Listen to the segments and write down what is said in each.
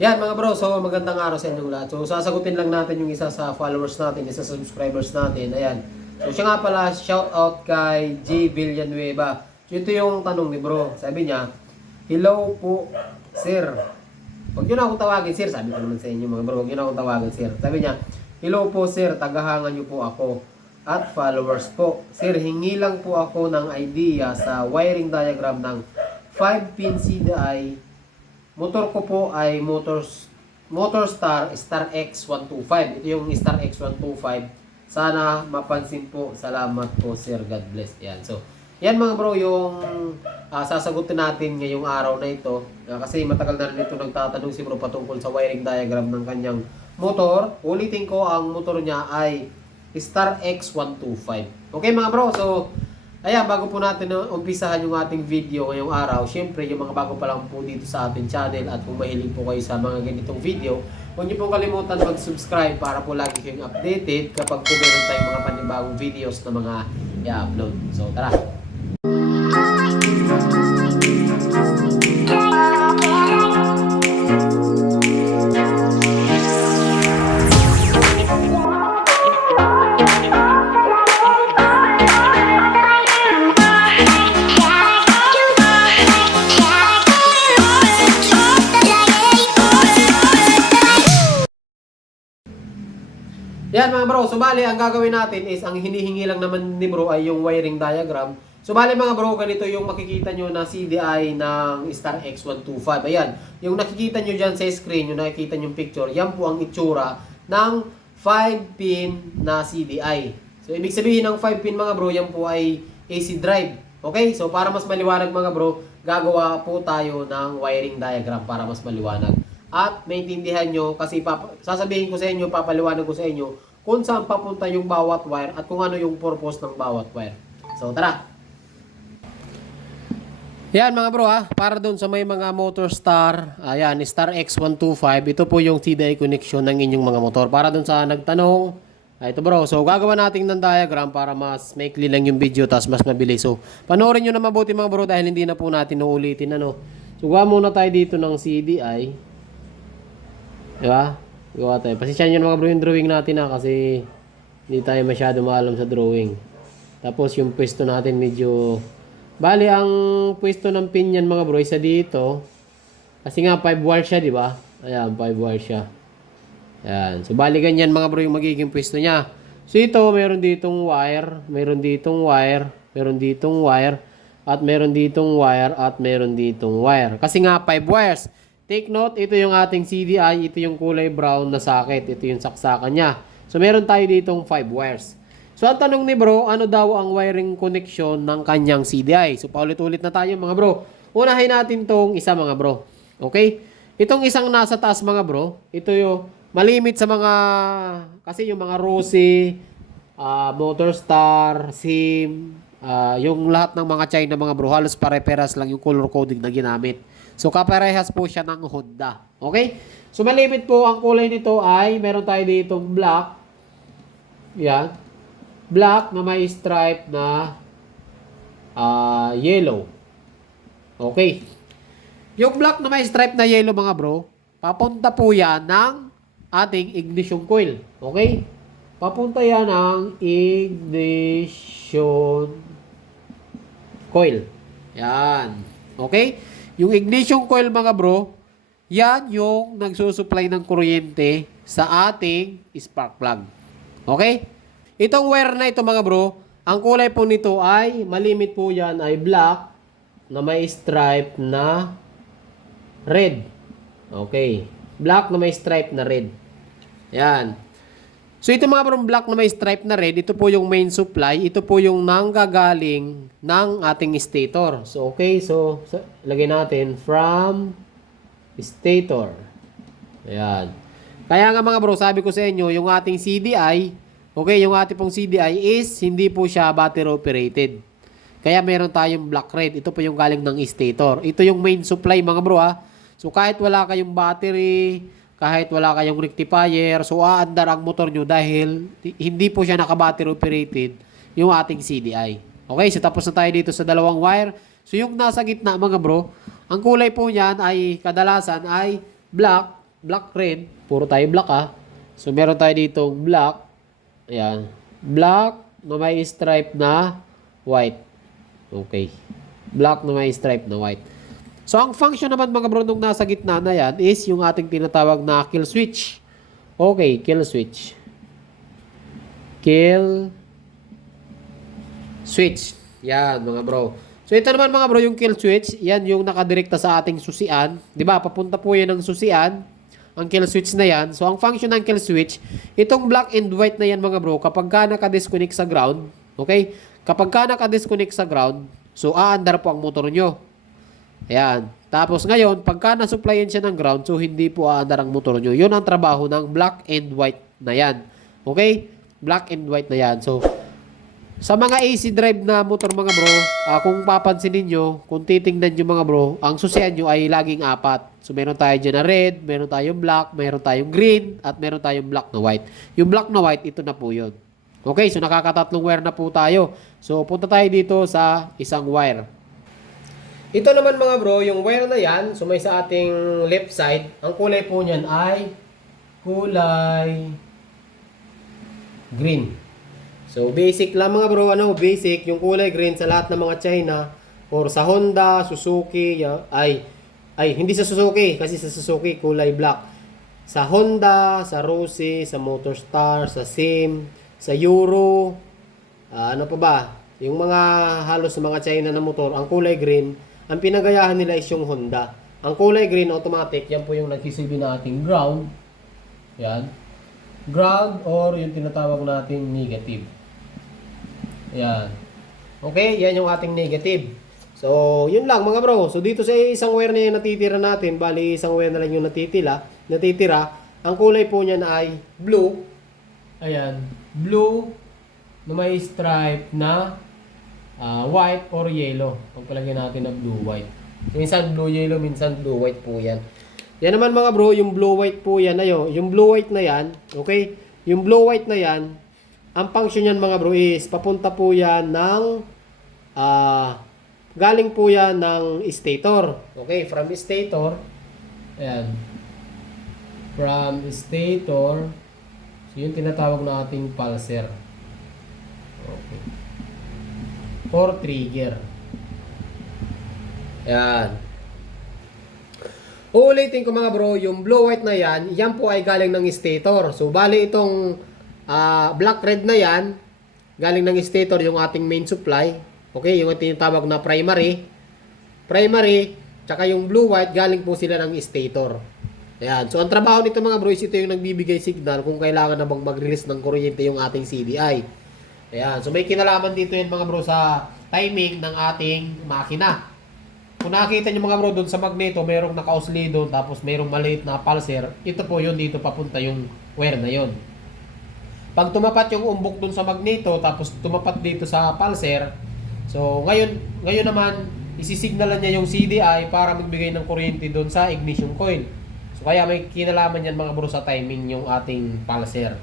Yan mga bro, so magandang araw sa inyong lahat. So sasagutin lang natin yung isa sa followers natin, isa sa subscribers natin. Ayan. So siya nga pala, shout out kay J. Villanueva. So ito yung tanong ni bro. Sabi niya, hello po, sir. Huwag nyo na akong tawagin, sir. Sabi ko naman sa inyo mga bro, huwag nyo na akong tawagin, sir. Sabi niya, hello po, sir. Tagahangan nyo po ako. At followers po. Sir, hingi lang po ako ng idea sa wiring diagram ng 5-pin CDI. Motor ko po ay Motorstar Star X125. Ito yung Star X125. Sana mapansin po. Salamat po, sir. God bless. Yan. So, yan mga bro yung sasagutin natin ngayong araw na ito. Kasi matagal na rin ito nagtatanong si bro patungkol sa wiring diagram ng kanyang motor. Ulitin ko, ang motor niya ay Star X125. Okay mga bro, so ayan, bago po natin umpisahan yung ating video ngayong araw, syempre yung mga bago pa lang po dito sa ating channel at kung mahilig po kayo sa mga ganitong video, huwag niyo pong kalimutan mag-subscribe para po lagi kayong updated kapag po meron tayong mga panibagong videos na mga i-upload. So tara! Yan mga bro, so bali ang gagawin natin is ang hinihingi lang naman ni bro ay yung wiring diagram. So bali mga bro, ganito yung makikita nyo na CDI ng Star X125. Ayan, yung nakikita nyo dyan sa screen, yung nakikita nyo yung picture, yan po ang itsura ng 5-pin na CDI. So ibig sabihin ng 5-pin mga bro, yan po ay AC drive. Okay, so para mas maliwanag mga bro, gagawa po tayo ng wiring diagram para mas maliwanag. At maintindihan nyo, kasi sasabihin ko sa inyo, papaliwanag ko sa inyo kung saan papunta yung bawat wire at kung ano yung purpose ng bawat wire. So tara! Yan mga bro para doon sa may mga Motorstar, ayan, Star X125, ito po yung CDI connection ng inyong mga motor. Para doon sa nagtanong, ito bro, so gagawa natin ng diagram para mas maikli lang yung video tapos mas mabilis. So panoorin nyo na mabuti mga bro dahil hindi na po natin uulitin ano. So gawa muna tayo dito ng CDI. Diba? Gawa tayo. Pasensyahan nyo na mga bro yung drawing natin kasi hindi tayo masyado maalam sa drawing. Tapos yung pwesto natin medyo... Bali, ang pwesto ng pin yan mga bro, isa dito. Kasi nga 5 wire siya, di ba? Ayan, 5 wire siya. Ayan. So, bali ganyan mga bro yung magiging pwesto niya. So, ito, meron ditong wire, meron ditong wire, meron ditong wire, at meron ditong wire, at meron ditong wire. Kasi nga 5 wires. Take note, ito yung ating CDI, ito yung kulay brown na socket, ito yung saksakan niya. So, meron tayo ditong 5 wires. So, ang tanong ni bro, ano daw ang wiring connection ng kanyang CDI? So, paulit-ulit na tayo mga bro. Unahin natin tong isa mga bro. Okay? Itong isang nasa taas mga bro, ito yung malimit sa mga, kasi yung mga Rossi, Motorstar, SIM, yung lahat ng mga China mga bro, halos pare-peras lang yung color coding na ginamit. So, kaparehas po siya ng Honda. Okay? So, malimit po ang kulay nito ay meron tayo ditong black. Yan. Black na may stripe na yellow. Okay. Yung black na may stripe na yellow mga bro, papunta po yan ng ating ignition coil. Okay? Papunta yan ng ignition coil. Yan. Okay? Yung ignition coil mga bro, yan yung nagsusupply ng kuryente sa ating spark plug. Okay? Itong wire na ito mga bro, ang kulay po nito ay, malimit po yan ay black na may stripe na red. Okay. Black na may stripe na red. Yan. So ito mga bro, black na may stripe na red, ito po yung main supply, ito po yung nanggagaling ng ating stator. So okay, so lagay natin from stator. Ayan. Kaya nga mga bro, sabi ko sa inyo, yung ating CDI, okay, yung ating pong CDI is hindi po siya battery operated. Kaya meron tayong black red, ito po yung galing ng stator. Ito yung main supply mga bro So kahit wala kayong battery, kahit wala kayong rectifier, so aandar ang motor nyo dahil hindi po siya naka-battery operated yung ating CDI. Okay, so tapos na tayo dito sa dalawang wire. So yung nasa gitna mga bro, ang kulay po niyan ay kadalasan ay black black red, puro tayo black So meron tayo dito black. Ayan. Black na may stripe na white. Okay. Black na may stripe na white. So ang function naman mga bro nung nasa gitna na yan is yung ating tinatawag na kill switch. Okay, kill switch. Kill switch. Yan mga bro. So ito naman mga bro yung kill switch. Yan yung nakadirekta sa ating susian. Diba? Papunta po yan ng susian. Ang kill switch na yan. So ang function ng kill switch, itong black and white na yan mga bro, kapag ka naka-disconnect sa ground, okay? Kapag ka naka-disconnect sa ground, so aandar po ang motor nyo. Ayan. Tapos ngayon, pagka na-supplyan siya ng ground, so hindi po aandar ang motor nyo. Yun ang trabaho ng black and white na yan. Okay? Black and white na yan. So, sa mga AC drive na motor mga bro, kung papansinin nyo, kung titingnan nyo mga bro, ang susian nyo ay laging 4. So meron tayo dyan na red, meron tayong black, meron tayong green, at meron tayong black na white. Yung black na white, ito na po yun. Okay, so nakakatatlong wire na po tayo. So punta tayo dito sa isang wire. Ito naman mga bro, yung wire na yan, so may sa ating left side, ang kulay po niyan ay kulay green. So, basic lang mga bro, basic, yung kulay green sa lahat ng mga China or sa Honda, Suzuki, hindi sa Suzuki, kasi sa Suzuki kulay black. Sa Honda, sa Rossi, sa Motorstar, sa Sim, sa Euro, ano pa ba? Yung mga halos mga China na motor, ang kulay green, ang pinagayahan nila is yung Honda. Ang kulay green automatic, yan po yung nagsisilbi na ating ground. Yan. Ground or yung tinatawag nating negative. Ayan. Okay, yan yung ating negative. So, yun lang mga bro. So, dito sa isang wire na yung natitira natin, bali isang wire na lang yung natitira. Ang kulay po niyan ay blue. Ayan. Blue na may stripe na white or yellow. Pagpalagyan natin na blue-white. Minsan blue-yellow, minsan blue-white po yan. Yan naman mga bro, yung blue-white po yan. Yung blue-white na yan, okay? Yung blue-white na yan, ang function yan mga bro is papunta po yan ng galing po yan ng stator. Okay, from stator. Ayan. From stator. So yung tinatawag na ating pulser. Okay. Or trigger. Ayan. Uulitin ko mga bro, yung blue-white na yan, yan po ay galing ng stator. So bali itong black-red na yan, galing ng stator yung ating main supply. Okay, yung tinatawag na primary. Primary, tsaka yung blue-white, galing po sila ng stator. Ayan. So, ang trabaho nito mga bro is ito yung nagbibigay signal kung kailangan na bang mag-release ng kuryente yung ating CDI. Ayan. So, may kinalaman dito yan mga bro sa timing ng ating makina. Kung nakikita nyo mga bro doon sa magneto, mayroong naka-oscill doon, tapos mayroong maliit na pulser. Ito po yun, dito papunta yung wire na yun. Pag tumapat yung umbok dun sa magneto, tapos tumapat dito sa pulser, so ngayon naman, isisignalan niya yung CDI para magbigay ng kuryente dun sa ignition coil. So kaya may kinalaman yan mga bro sa timing yung ating pulser.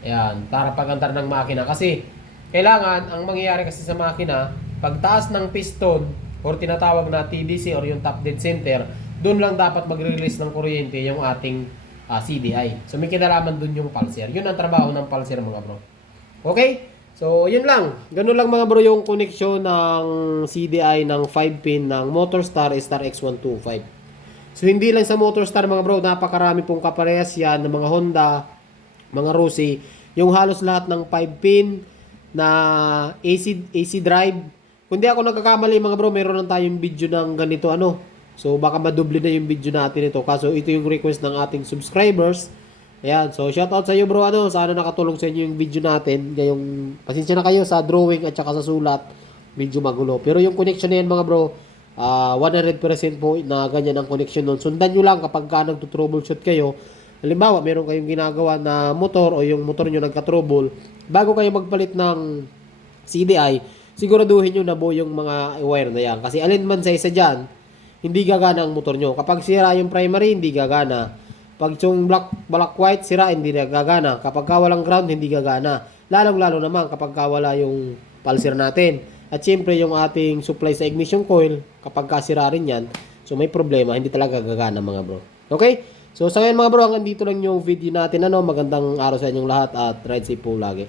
Ayan, para pag-andar ng makina. Kasi kailangan, ang mangyayari kasi sa makina, pagtaas ng piston, or tinatawag na TDC or yung top dead center, dun lang dapat mag-release ng kuryente yung ating CDI. So may kinalaman dun yung pulser. Yun ang trabaho ng pulser mga bro. Okay? So yun lang. Ganun lang mga bro yung connection ng CDI ng 5-pin ng Motorstar Star X125. So hindi lang sa Motorstar mga bro, napakarami pong kaparehas yan ng mga Honda, mga Rossi, yung halos lahat ng 5-pin na AC drive. Kung di ako nagkakamali mga bro, meron lang tayong video ng ganito So, baka madoble na yung video natin ito. Kaso, ito yung request ng ating subscribers. Ayan. So, shoutout sa iyo bro. Sana nakatulong sa inyo yung video natin. Ngayong, pasensya na kayo sa drawing at saka sa sulat. Medyo magulo. Pero yung connection na yan mga bro, 100% po na ganyan ang connection nun. Sundan nyo lang kapag ka nagtutroubleshoot kayo. Halimbawa, meron kayong ginagawa na motor o yung motor nyo nagka-trouble. Bago kayo magpalit ng CDI, siguraduhin nyo na buo yung mga wire na yan. Kasi alin man sa isa dyan, hindi gagana ang motor nyo. Kapag sira yung primary, hindi gagana. Pag yung black white, sira, hindi gagana. Kapag walang ground, hindi gagana. Lalong-lalo naman kapag wala yung pulser natin. At syempre, yung ating supply sa ignition coil, kapag kasira rin yan, so may problema, hindi talaga gagana mga bro. Okay? So sa ngayon mga bro, hanggang dito lang yung video natin. Magandang araw sa inyong lahat at ride safe po lagi.